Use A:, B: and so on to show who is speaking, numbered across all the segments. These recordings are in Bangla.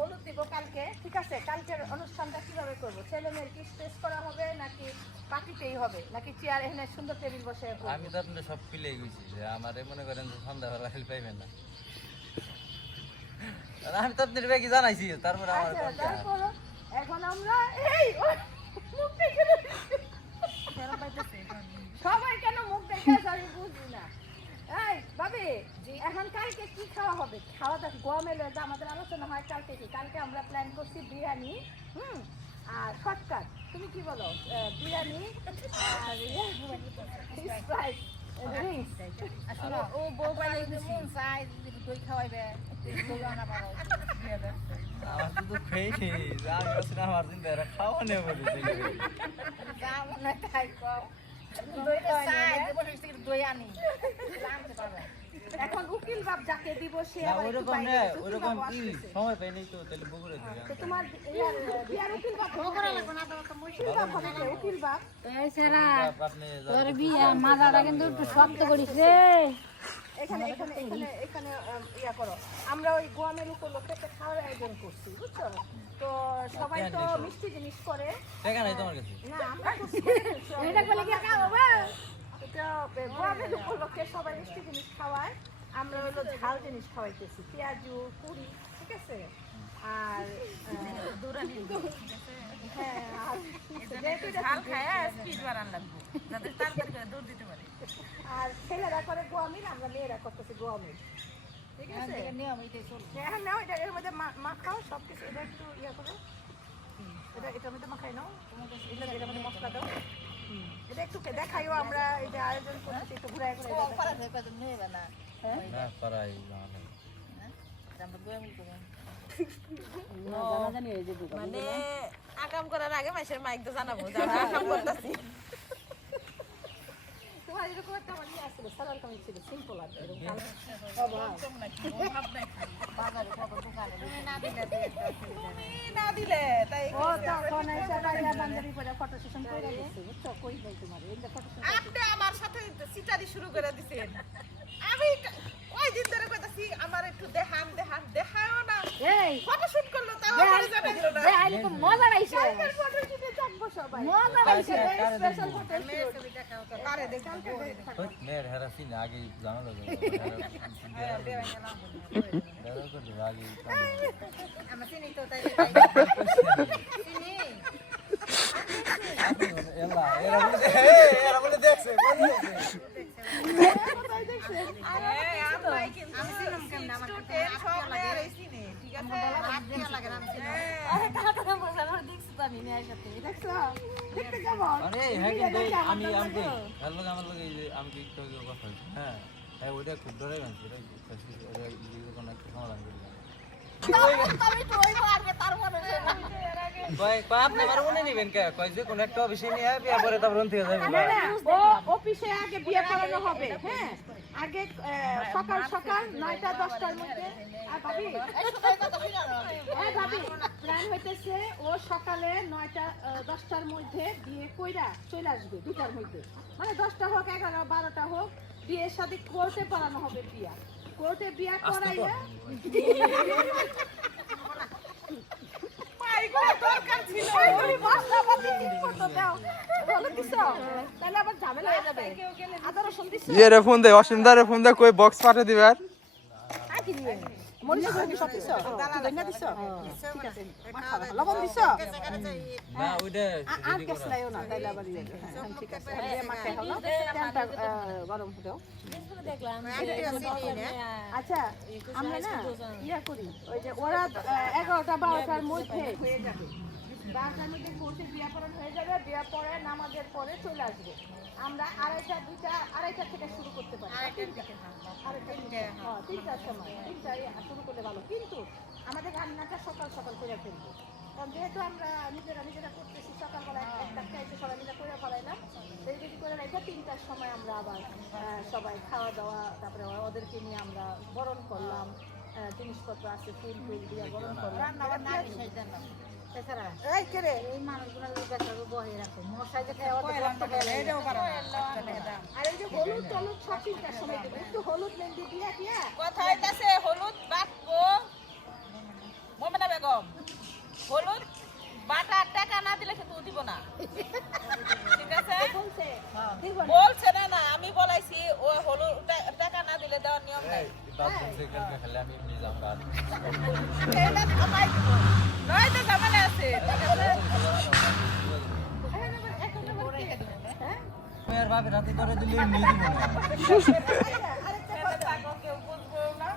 A: হলুদ দিব কালকে ঠিক আছে? কালকের অনুষ্ঠানটা কীভাবে করব? ছেলে মেয়ের কি স্টেজ করা হবে নাকি পার্টিতেই হবে? নাকি চেয়ার এখানে সুন্দর টেবিল বসে
B: আমি তো আপনার সব পিলেই গেছি যে আমারে মনে করেন যে সন্ধ্যাবেলা হেল্প পাইবেন না। আমি তো আপনার ব্যাগে জানাইছি তারপরে আমার
A: আচ্ছা এখন আমরা এই মুখ দেখে সবাই কেন মুখ দেখে আমি বুঝি না। এই ভাবি এখন কালকে কি খাওয়া হবে? খাওয়া দাওয়া গম এলো যে আমাদের আলোচনা হয় কালকে কি? কালকে আমরা প্ল্যান করছি বিরিয়ানি হুম? আর শর্টকাট তুমি কি বলো? বিরিয়ানি আর স্প্রাইট
C: ও বউ মন চায় দই খাওয়াইবে। দই আনা পাবো
B: আমার তো দুঃখ হয়নি যে আমি না, আমার চিন্তা এরা খাওয়া নেই বলে
C: যা মনে তাই
A: দই খাওয়াই
C: চায়
A: নেবে?
C: যে বসে বসে দই আনি। আনতে পারবে
A: এখন উকিল বাপ যাকে দিব সে
B: না
A: আবার একটু
B: না
A: বাপ
B: কি। সময় পাইনি তো তাহলে বগুড়ে
A: তো তোমার বিয়ার উকিল বাপ হবে? কে? উকিল বাপ হবে কে? উকিল বাপ।
D: এছাড়া
B: আপনি
D: তোর বিয়ে মাথাটা কিন্তু একটু শক্ত করিস রে।
A: এখানে এখানে এখানে এখানে ইয়া করো। আমরা ওই গোয়ামের উপলক্ষে একটা খাওয়ার আয়োজন করছি বুঝছ? তো সবাই তো মিষ্টি জিনিস করে।
B: টাকা নাই তোমার কাছে?
A: না আমরা এটা বলে কি খাওয়াবে? এটা উপলক্ষে সবাই মিষ্টি জিনিস খাওয়ায়। আমরা হলো ঝাল জিনিস খাওয়াইতেছি পেঁয়াজু পুরি ঠিক আছে? আর হ্যাঁ আর এটা ছেলেরা করে গোয়ামির আমরা মেয়েরা করতেছি গোয়ামির ঠিক আছে?
C: নিয়ম
A: হ্যাঁ নাও এটা এর মধ্যে মা- মাখাও সব কিছু এটা একটু ইয়ে করো। এটা এটার মধ্যে মাখাই নাও। এটা এটার মধ্যে মশলা দাও। এটা একটু দেখাইও আমরা এই যে আয়োজন করছি একটু ঘুরাই ঘুরে
C: ও পারা যায় কত নেবে না?
B: না পারাই জানা নাই।
C: আমরা
D: হয়ে যাবে
C: মানে আকাম করার আগে মাসের মাইক তো জানাব যে আমরা আকাম করতেছি।
A: তোমার এরকম একটা আমার ইয়ে আসছিল সালার কামিজ ছিল সিম্পল আর।
C: বাজারে কত দোকানে না দিলে না দিলে তাই
A: ও তখন এসে বাইরে বান্ধবী পরে ফটো সেশন করে গেছে বুঝছ? কই নাই তোমার? এই ফটো সেশন
C: আপনি আমার সাথে সিটারি শুরু করে দিছেন। আমি ধরে কইতাছি আমার একটু দেখান দেখান দেখাও না
D: এই
C: ফটোশুট করল তাও আমার জানাইলো না।
D: আইলে তো মজা লাইছে
A: ফটো শুটে থাকব সবাই।
D: মজা লাইছে
A: স্পেশাল ফটো
C: আরে দেখো
B: ওই মেয়ের হেরাসি না আগে জানা লাগে দাদা করে দেবো আগে
C: আমরা চিনি তো তাই চিনি।
B: এলা এরা বলে এরা বলে দেখছে
C: আমি কিন্তু আমি চিনম কেমন আমার আরে লাগে। আমি
D: আমি নিয়ে সাথে।
A: দেখছ? দেখতে যাব।
B: আরে হ্যাঁ আমার লাগে আমি কি একটু কথা হ্যাঁ? ওইটা খুব ধরে গেছি ওটা ওটা কোনো একটা সমাধান করে।
A: ও সকালে নয়টা দশটার মধ্যে বিয়ে কইরা চলে আসবে দুটার মধ্যে মানে দশটা হোক, এগারো, বারোটা হোক, বিয়ের সাথে কোর্টে পারানো হবে বিয়া। কোর্টে বিয়া দিছো?
E: ইয়ে ফোন দে অসীমদা রে ফোন দে কই বক্স পাঠিয়ে দিবে আর?
A: মরিচ গুঁড়ো সব দিছো? ধনিয়া দিছো? ঠিক আছে। লবণ দিছো?
B: না ওইটা
A: আ- না, তাইলে আবার হবে। ঠিক আছে। মাখাই হলো। তেলটা, গরম দাও। আচ্ছা আমরা না ইয়া করি ওই যে ওরা এগারোটা বারোটার মধ্যে হয়ে যাবে বারোটার মধ্যে কোর্টে বিয়া পড়ানো হয়ে যাবে বিয়া পরে নামাজের পরে চলে আসবে। আমরা আড়াইটা দুইটা আড়াইটা থেকে শুরু করতে পারি। তিনটা আড়াইটা তিনটা হ্যাঁ, তিনটার সময়। তিনটায় শুরু করলে ভালো। কিন্তু আমাদের রান্নাটা সকাল সকাল করে ফেলব। কারণ যেহেতু আমরা নিজেরা নিজেরা করতেছি সকালবেলা একটা খাইতে সবাই মিলে করে ফেলাইলাম। সেই যদি করে রেখে তিনটার সময় আমরা আবার সবাই খাওয়া দাওয়া তারপরে ওদেরকে নিয়ে আমরা বরণ করলাম। জিনিসপত্র আছে ফুল ফুল দিয়ে
C: গরম
A: করে। রান্না বান্না হলুদ বেগম হলুদ
C: বাটার
B: টাকা না
C: দিলে কিন্তু দিব না। ঠিক আছে? হ্যাঁ। বলছে না। না আমি
B: বলাইছি ও হলুদ টাকা না দিলে দেওয়ার নিয়ম নাই। না
C: আরেকটা কথা কেউ বুঝব না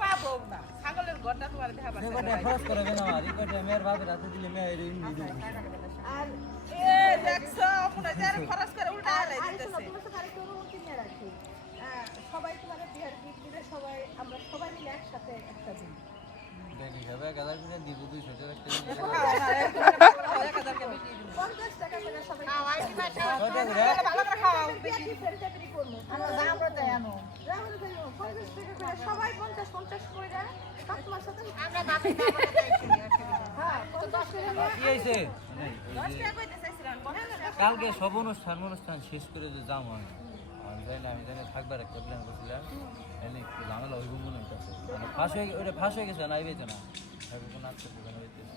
C: পাবো না। ছাগলের ঘরটা তোমার দেখা
B: করে মেয়ের বাপের হাতে দিলে দিব
C: আর এ দেখছ করে
A: তোমার সাথে আরেকটা অনুমতি নিয়ে রাখি আহ, সবাই বিহার গিফট দিলে সবাই আমরা সবাই মিলে একসাথে একটা দিন।
B: সবাই
A: পঞ্চাশ পঞ্চাশ করে তোমার সাথে?
B: কালকে সব অনুষ্ঠান অনুষ্ঠান শেষ করে যে যাব আমি জানি না আমি জানি থাকবার একটা প্ল্যান করছিলাম এনে ঝামেলা হইব মনে হইতেছে মানে ফাঁস হয়ে ওটা ফাঁস হয়ে গেছে না আইবেছে না থাকবে কোনো আজকে দোকানে হইতেছে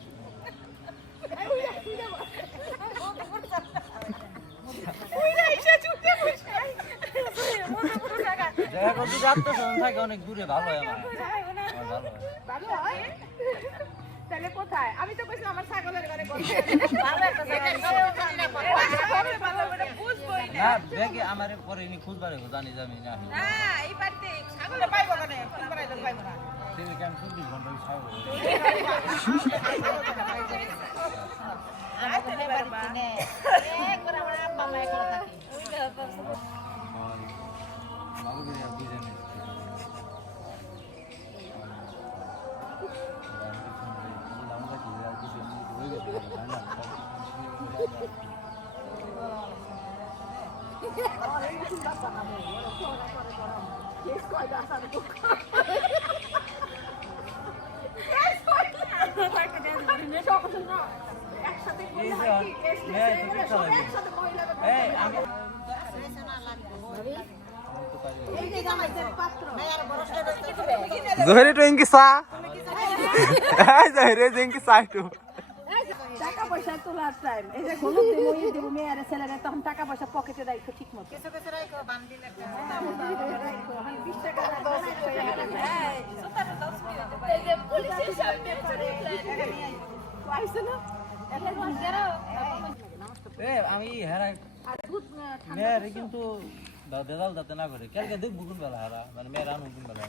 B: দেখা করতে যাত্রা শোন থাকে অনেক দূরে ভালো হয় আমার আমার ভালো হয়
A: তাহলে কোথায় আমি তো কইছি আমার ছাগলের ঘরে
C: না
B: ব্যাগে আমার পরে খুঁজবার জানি না
C: না এই বাড়িতে ছাগলে পাইবো কেন কোন বাড়াইলে পাইবো না।
B: সেদিকে আমি চব্বিশ ঘণ্টা খাব
C: আইতে পারবা একবার আমার আব্বা মা একলা থাকে।
B: ভালো করে
E: জহিরে তো ইনকি চা জহিরে যে ইনকি চা একটু।
A: টাকা পয়সা তোলার টাইম এই যে হলুদ দিব ই দিব মেয়ের ছেলেরা তখন টাকা পয়সা পকেটে রাখো ঠিক মতো
C: কিছু রাখো
A: টাকা
B: আমি হেরা মেয়ের কিন্তু বেদাল যাতে না করে। কালকে দেখব কোন বেলা হারা? মানে মেয়ের আনুন কোন বেলা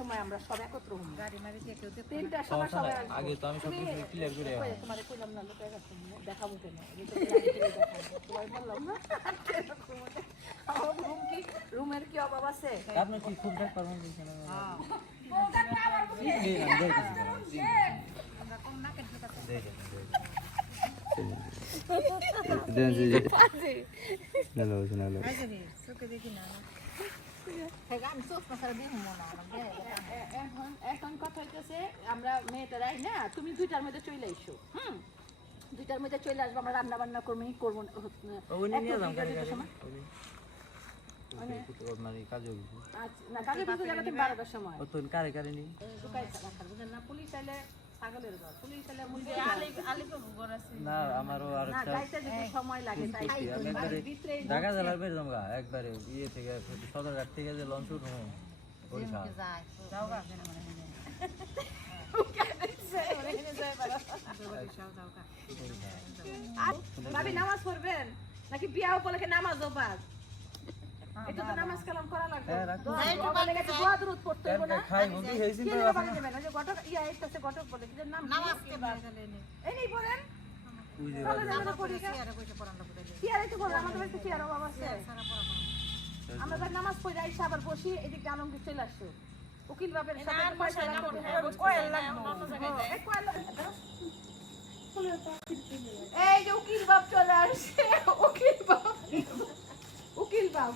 A: সময় আমরা সব একত্র হই। গাড়ি মারি তিনটার সময় সবাই
B: আগে তো আমি সব কিছু ক্লিয়ার করে
A: কই, তোমারে কইলাম না লোকের কাছে দেখাবো কেন? এই তো গাড়ি থেকে দেখাবো। তোমায় বললাম না আমার রুম কি রুমের কি অভাব আছে?
B: আপনি কি খুব দেখ পারবেন কি না এই আমি দেখতেছি দেখেন
A: এ- এখন এখন কথা হইতেছে আমরা মেয়েটারাই না তুমি দুইটার মধ্যে চলে এসো হুম? দুইটার মধ্যে চলে আসব আমরা রান্না বান্না করব করব না।
B: কাজে
A: আচ্ছা, না বারোটার সময়।
B: কারে
A: পুলিশ চাইলে
B: না আমারও আর ঢাকা জেলার বের জমগা একবারে ইয়ে থেকে সদরঘাট থেকে যে লঞ্চ উঠবো
A: নামাজ পড়বেন? নাকি বিয়া উপলক্ষে নামাজ বাদ এটা তো নামাজ কালাম করা লাগবে।
B: হ্যাঁ,
A: দোয়া দরুদ পড়তে না।
B: খাই
A: দেবেন? যে ঘটক ইয়া ঘটক বলে নাম নেই। পড়ি বলেন আমরা নামাজ আইসা আবার বসি এদিকে আলমগীর চলে আসছো। উকিল বাপের সাথে পয়সা লাগবে। এই যে উকিল বাপ চলে আসছে উকিল বাপ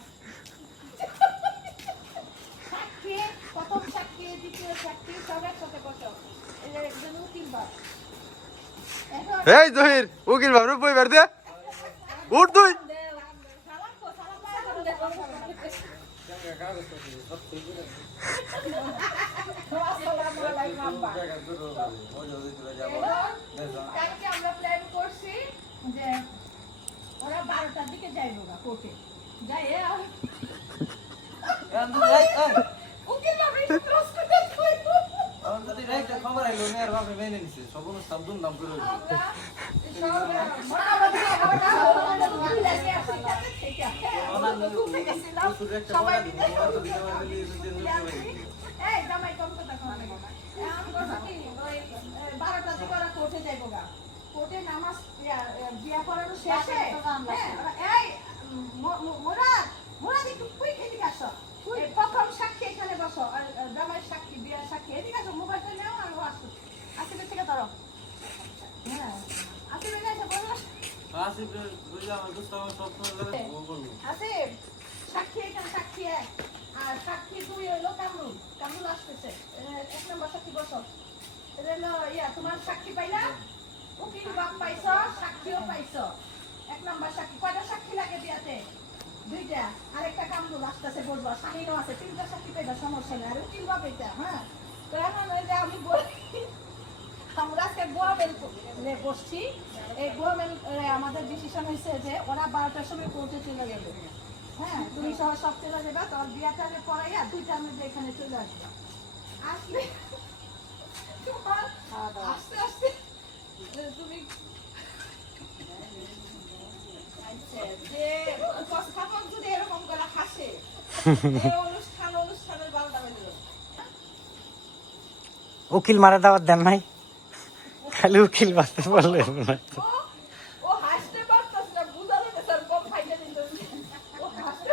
A: সাক্ষী প্রথম সাক্ষী দ্বিতীয় সাক্ষী সব একসাথে বসো এই যে একজন উকিল বাপ এখন
E: এই জহির উকিল বাবু বই বের দে। উঠ তুই।
A: আমরা প্ল্যান করছি যে ওরা বারোটার দিকে যাইব না কোর্টে যাই এ আর- উকিল বাবা একটু প্রশ্ন করতে হইব।
B: খাইলো মেয়ের বাপে মেনে নিছে সব অনুষ্ঠান ধুমধাম করে হইল। অনান্য প্রচুর একটা বড় দিন, বড় তো দিন আমার মিলিয়ে দুই দিন ধরে হইল।
A: এই জামাই কম কথা কম এখন কথা কি ওই বারোটা থেকে ওরা কোর্টে যাইবো গা কোর্টে নামাজ ইয়া- ইয়া বিয়া পড়ানো শেষে হ্যাঁ, এই ম- ম- মুরাদ মুরাদ একটু কুই খেতে কাছ প্রথম সাক্ষী এখানে বসো আর আর জামাই সাক্ষী বিয়ার সাক্ষী এদিকে আসো মোবাইলটা নাও আর আসো আসিবে থেকে ধরো হ্যাঁ আসিবে না এসে বলো
B: আসিফ রে, বুঝলি আমার দোস্ত
A: আছে সাক্ষী আর পাইলা? উকিল বাপ পাইছ, সাক্ষীও পাইছ। এক নম্বর সাক্ষী। কয়টা সাক্ষী লাগে বিয়াতে? দুইটা। আরেকটা কামরুল আসতেছে, বলব। শাহিনও আছে। তিনটা সাক্ষী পাইবা, সমস্যা নেই। আর উকিল বাপ এটা হ্যাঁ? তো এখন আমি বলি আমরা আজকে বসছি। এই গোয়া মেল আমাদের ডিসিশন হয়েছে যে ওরা বারোটার সময় কোর্টে চলে যাবে। হ্যাঁ তুমি সহ সব চলে যাবে তোমার বিয়াটা পড়াইয়া দুইটার মধ্যে এখানে চলে আসবে। আসলে তোমার আস্তে আস্তে তুমি যে উপস্থাপক যদি এরকম করে হাসে অনুষ্ঠান অনুষ্ঠানের বারোটা বেজে।
F: উকিল মারা দাওয়াত দেন নাই? খালি উকিল বাঁচতে পারলে না
A: ও ও হাসতে পারতাস না বুঝালো না স্যার কম খাইতে দিন ও হাসতে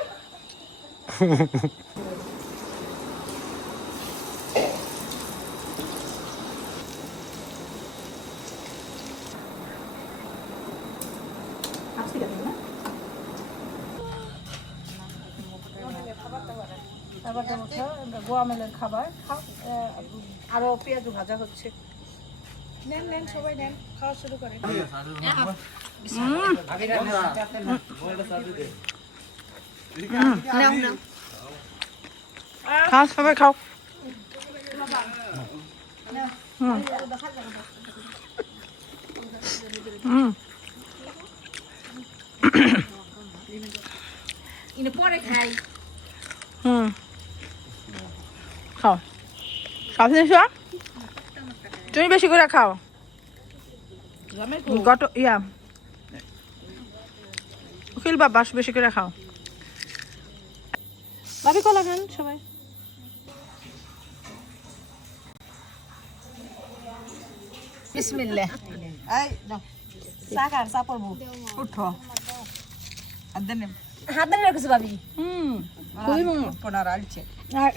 A: খাবারটা হচ্ছে গোয়া মেলের খাবার। আরও পেঁয়াজ ভাজা হচ্ছে। নেন নেন সবাই নেন খাওয়া শুরু করেন।
G: খাও সবাই খাও। হুম।
A: পরে খাই।
G: হুম। খাও। খাও নিশা তুমি বেশি করে খাও। গত ইয়া। উকিল বাবা বেশি করে খাও। ভাবি কলা খান সবাই।
C: বিসমিল্লাহ। এই উঠো। আর দেন
D: হাত রাখছো ভাবি
G: হুম। খুবই মজা
C: পোনার আলছে।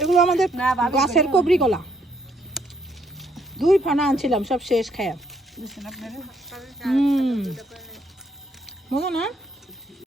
G: এগুলো আমাদের গাছের কবরি কলা। দুই ফানা আনছিলাম সব শেষ খায়। হুম। মজা না?